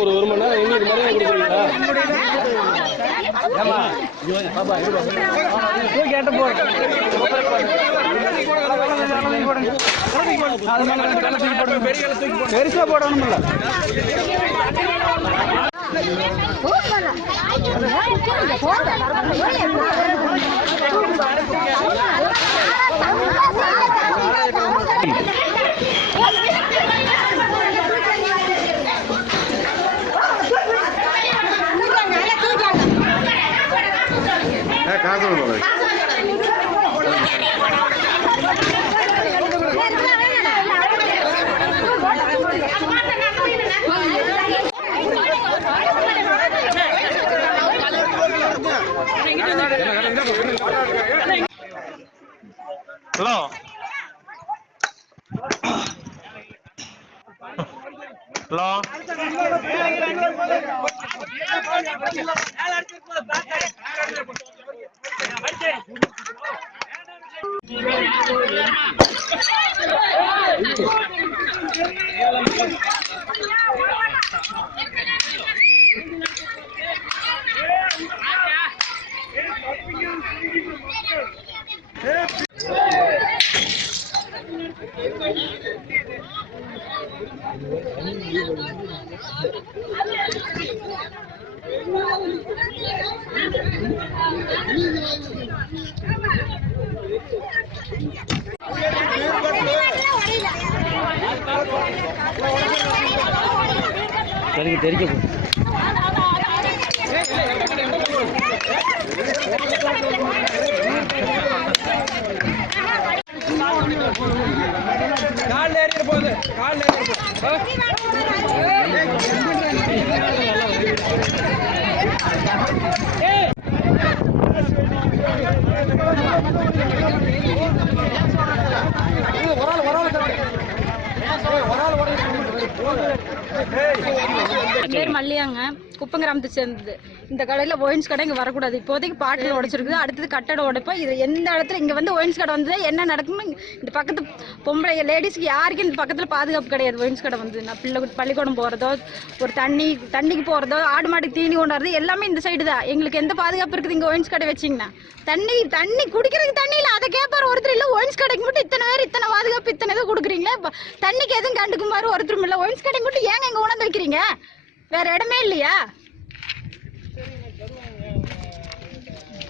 ஒரு மணி நேரம் எங்களுக்கு மரியாதை கொடுக்குறீங்களா? கேட்ட பெருசா போடணும்ல. ஹலோ ஹலோ தெரிக்க கால் ஏறிற போகுது. கால் பேர் மல்லியாங்க, குப்பம் கிராமத்தை சேர்ந்தது. இந்த கடையில் ஒயின்ஸ் கடை இங்கே வரக்கூடாது. இப்போதைக்கு பாட்டில் உடைச்சிருக்குது, அடுத்தது கட்டடை உடைப்போம். இது எந்த இடத்துல இங்கே வந்து ஒயின்ஸ் கடை வந்தது என்ன நடக்குன்னு இந்த பக்கத்து பொம்பளை லேடிஸ்க்கு யாருக்கும் இந்த பக்கத்தில் பாதுகாப்பு கிடையாது. ஒயின்ஸ் கடை வந்து நான் பள்ளிக்கூடம் போகிறதோ, ஒரு தண்ணிக்கு போகிறதோ, ஆடு மாட்டுக்கு தீனி கொண்டாடுறது எல்லாமே இந்த சைடு தான். எங்களுக்கு எந்த பாதுகாப்பு இருக்குது இங்கே ஒயின்ஸ் கடை வச்சிங்கன்னா? தண்ணி குடிக்கிறதுக்கு தண்ணி இல்லை, அதை கேட்பார் ஒருத்தர் இல்லை. ஒயின்ஸ் கடைக்கு மட்டும் இத்தனை பேர் இத்தனை பாதுகாப்பு இத்தனை இதை கொடுக்குறீங்களே, தண்ணிக்கு எதுவும் கண்டுக்குமாறு ஒருத்தரும் இல்லை. ஒயின்ஸ் கடைக்கு மட்டும் ஏங்க இங்கே உணர்ந்து வைக்கிறீங்க? வேற இடமே இல்லையா?